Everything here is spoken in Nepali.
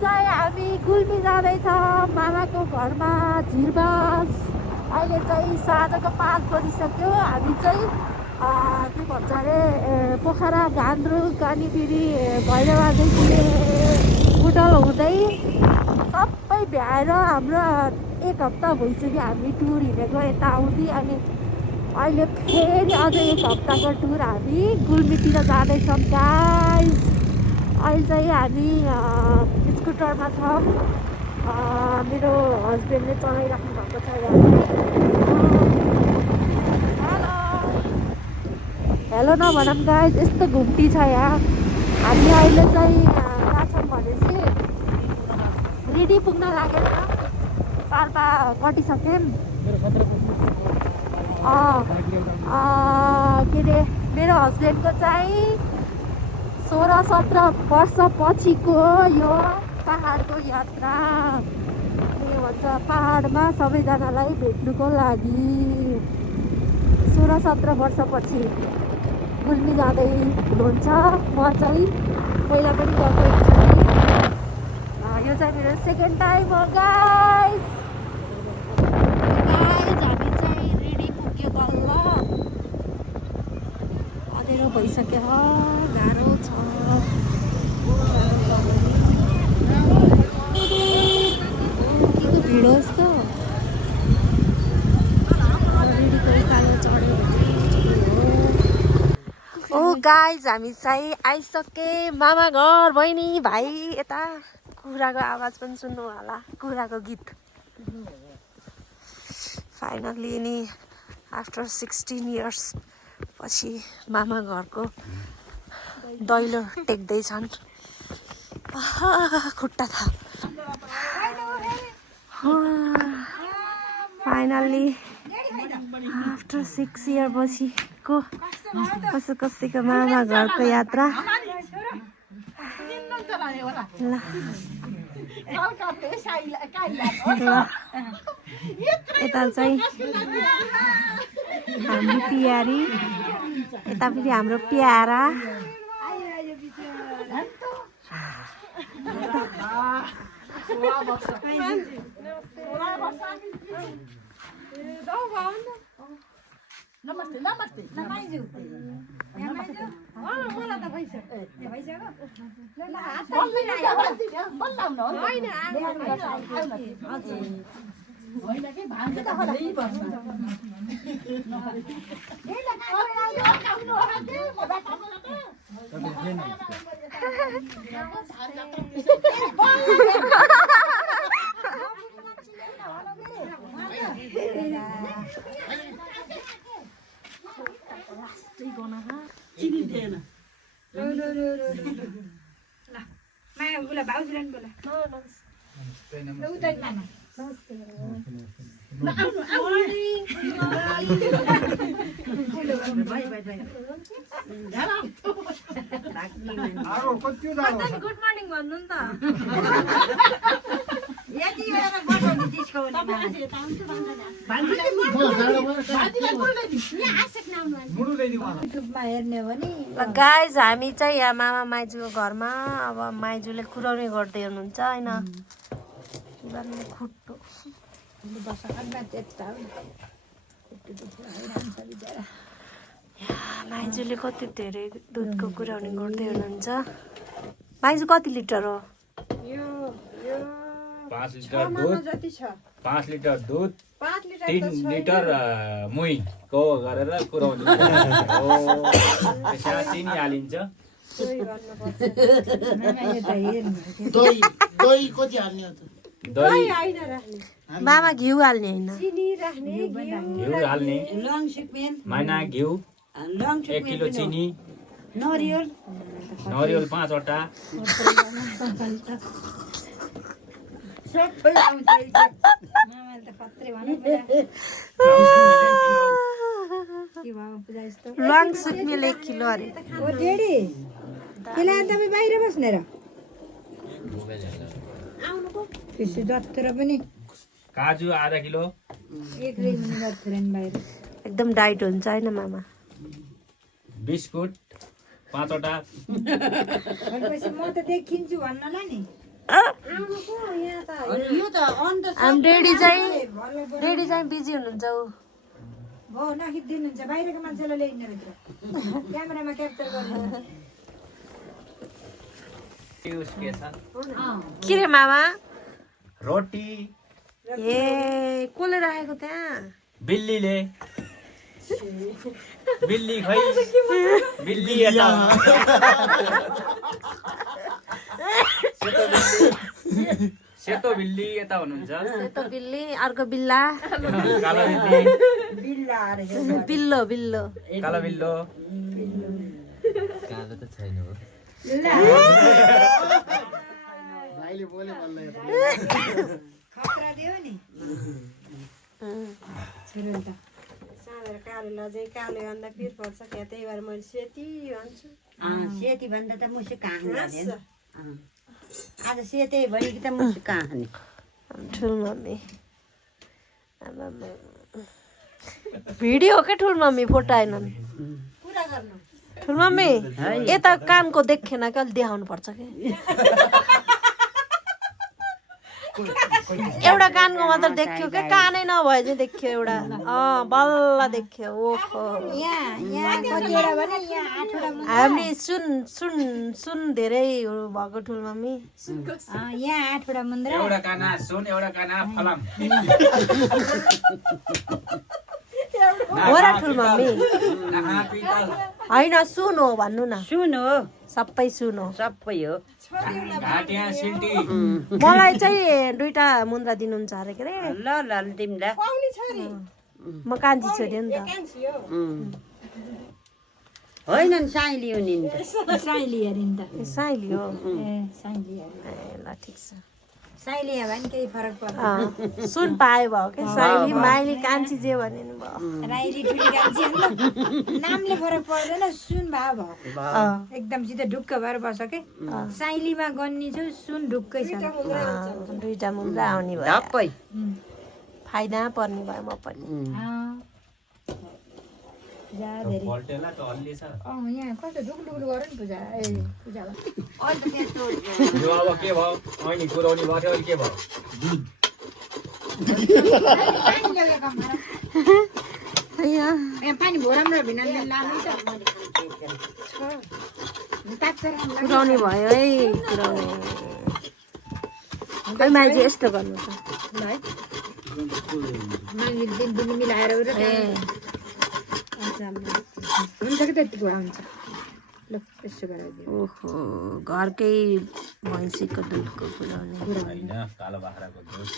चाहिँ हामी गुल्मी जाँदैछौँ मामाको घरमा झिरबास। अहिले चाहिँ साँझको 5 बजिसक्यो। हामी चाहिँ के भन्छ अरे पोखरा घान्द्रुक अनि फेरि भैरवादेखि बुटल हुँदै सबै भ्याएर हाम्रो 1 हप्ता भइसक्यो हामी टुर हिँडेको यताउति। अनि अहिले फेरि अझै 1 हप्ताको टुर हामी गुल्मीतिर जाँदैछौँ गाइस। अहिले चाहिँ हामी स्कुटरमा छौँ। मेरो हस्बेन्डले चलाइराख्नु भएको छ यहाँ। हेलो नभनौँ गाइस, यस्तो घुम्ती छ यहाँ। हामी अहिले चाहिँ कहाँ छौँ भनेपछि रेडी पुग्न लागेर पाल्पा कटिसक्यौँ। के अरे मेरो हस्बेन्डको चाहिँ 16-17 वर्षपछिको यो पहाडको यात्रा। के भन्छ पहाडमा सबैजनालाई भेट्नुको लागि 16-17 वर्षपछि गुल्मी जाँदै हुनुहुन्छ। म चाहिँ पहिला पनि गएको एकचोटि। यो चाहिँ मेरो सेकेन्ड टाइम हो गाइस। हामी चाहिँ रेडी पुग्यो बल्ल। अँध्यारो भइसक्यो, गाह्रो छ। के भिड हो यस्तो। ओ गाइज हामी चाहिँ आइसके मामा घर। बहिनी भाइ यता कुखुराको आवाज पनि सुन्नु होला, कुखुराको गीत। फाइनल्ली नि आफ्टर 16 इयर्स पछि मामा घरको दैलो टेक्दैछन्। खुट्टा था। फाइनल्ली आफ्टर 6 इयर पछिको कसैको मामा घरको यात्रा। यता चाहिँ हाम्रो प्यारी, यता फेरि हाम्रो प्यारा। नमस्ते नमस्ते नमाइजु नमाइजु बोला त भइसक्यो भइसक्यो बल्लाउनु होइन होइन के भान्ज त यही बस्छ चिनी दिएन ल माया बोला भाउजूलाई बोला ल उतै लानु नमस्ते ल आउनु आउनु भाइ भाइ भाइ गुड मर्निङ भन्नु नि त यति बेलामा बटाउने डिस्को गाइज हामी चाहिँ यहाँ मामा माइजूको घरमा। अब माइजूले कुराउने गर्दै हुनुहुन्छ होइन। खुट्टो माइजूले कति धेरै दुधको कुराउने गर्दै हुनुहुन्छ। माइजू कति लिटर हो? 5 लिटर दुध, 5 लिटर दुध, 3 लिटर मुहीको गरेर कुराउनु। त्यसमा चिनी हालिन्छ। दही कति हाल्ने हो त? दही मामा घिउ हाल्ने होइन, घिउ हाल्ने। मैना घिउ 1 किलो, चिनी, नरिवल 5 वटा। लङ सुकमेल 1 किलो अरे। बाहिर बस्ने र त्यसो जत्रो पनि काजु आधा किलो। एकदम डाइट हुन्छ हैन मामा। बिस्कुट 5 वटा। भनेपछि म त देखिन्छु भन्नलाई नि। हामी डेडी चाहिँ बिजी हुनुहुन्छ ऊ हो नखिदिनुहुन्छ बाहिरको मान्छेलाई ल्याइदिनु भित्र क्यामेरामा क्याप्चर गर्नु के रे मामा रोटी ए कसले राखेको त्यहाँ बिल्लीले बिल्ली खै बिल्ली यता सेतो बिल्ली यता हुनुहुन्छ सेतो बिल्ली अर्को बिल्ला कालो बिल्ली बिल्लो बिल्लो कालो बिल्लो कालो त छैन हो खतरा दियो नि छोरो त साँझ कालो लजै कालो भन्दा पिर पर्छ क्या त्यही भएर मैले सेती भन्छु सेती भन्दा त मुसु कहाँ आज सेतै भने कि त मुसु कहाँ खाने ठुल मम्मी भिडियो के ठुल मम्मी फोटो आएनन् कुरा गर्नु ठुल मम्मी यता कानको देखेन कि अलि देखाउनु पर्छ कि एउटा कानको मात्र देख्यो क्या कानै नभए चाहिँ देख्यो एउटा बल्ल देख्यो ओहो हामी सुन धेरै भएको ठुल मम्मी यहाँ 8 वटा मुन्द्रा एउटा काना सुन एउटा काना फलाम हो र ठुल मम्मी नहा पितल होइन सुन हो भन्नु न सुन हो सबै सुन हो सबै हो घाटिया सिल्टी मलाई चाहिँ 2टा मुन्द्रा दिनुहुन्छ अरे के रे ल ल तिमीलाई पाउली छ नि म कान्छी छोरी हो नि त कान्छी हो होइन नि साइली हो नि साइली हेरि नि त साइली हो ए साइली हेरि ए ल ठिक छ साइली हेर्यो भने केही फरक पर्दैन सुन पाए भयो के साइली माइली कान्छी जे भने नि भयो राईली ठुली कान्छी हो नि त नामले फरक पर्दैन सुन भाव भयो एकदम सिधै ढुक्क भएर बस के साइलीमा गन्नी छु सुन ढुक्कै छ 2टा मुन्द्रा आउने भयो धप्पै फाइदा पर्ने भयो म पनि जा धेरै भल्टेला त हल्ली छ यहाँ कस्तो ढुकढुक गरौँ नि पूजा ए पूजा यो अब के भयो अनि कुराउनी भयो थियो के भयो यहाँ पानी भोराम र भिनाले लानु त पुऱ्याउने भयो है पुऱ्याउने खै मान्छे यस्तो गर्नु त मान्छे दिन मिलाएर हुन्छ कि त्यतिको हुन्छ ल यसो गराइदियो ओहो घरकै भैँसीको दुधको पुऱ्याउने होइन कालो बाख्राको दुध